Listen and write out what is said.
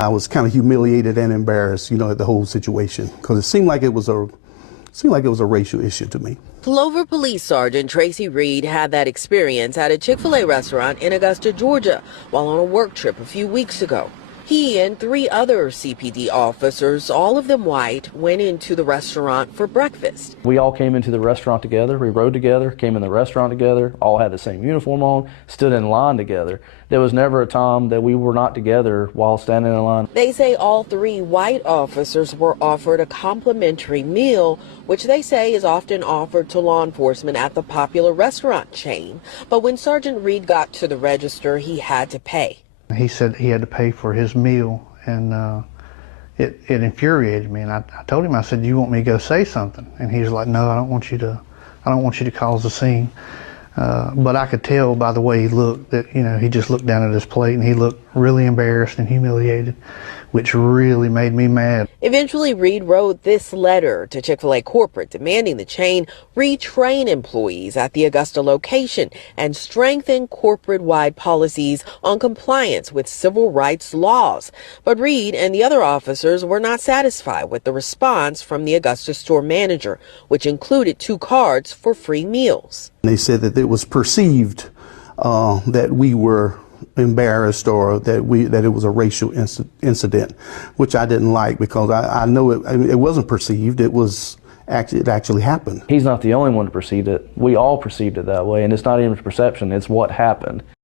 I was kind of humiliated and embarrassed, at the whole situation, because it seemed like it was a racial issue to me. Clover Police Sergeant Tracy Reed had that experience at a Chick-fil-A restaurant in Augusta, Georgia, while on a work trip a few weeks ago. He and 3 other CPD officers, all of them white, went into the restaurant for breakfast. We all came into the restaurant together, we rode together, came in the restaurant together, all had the same uniform on, stood in line together. There was never a time that we were not together while standing in line. They say all 3 white officers were offered a complimentary meal, which they say is often offered to law enforcement at the popular restaurant chain. But when Sergeant Reed got to the register, he had to pay. He said he had to pay for his meal, and it infuriated me. And I told him, I said, "Do you want me to go say something?" And he was like, "No, I don't want you to cause a scene." But I could tell by the way he looked that, he just looked down at his plate and he looked really embarrassed and humiliated, which really made me mad. Eventually, Reed wrote this letter to Chick-fil-A corporate demanding the chain retrain employees at the Augusta location and strengthen corporate-wide policies on compliance with civil rights laws. But Reed and the other officers were not satisfied with the response from the Augusta store manager, which included 2 cards for free meals. They said that it was perceived that we were embarrassed or that it was a racial incident, which I didn't like, because I know it wasn't perceived. It actually happened. He's not the only one to perceive it. We all perceived it that way, and it's not even perception, it's what happened.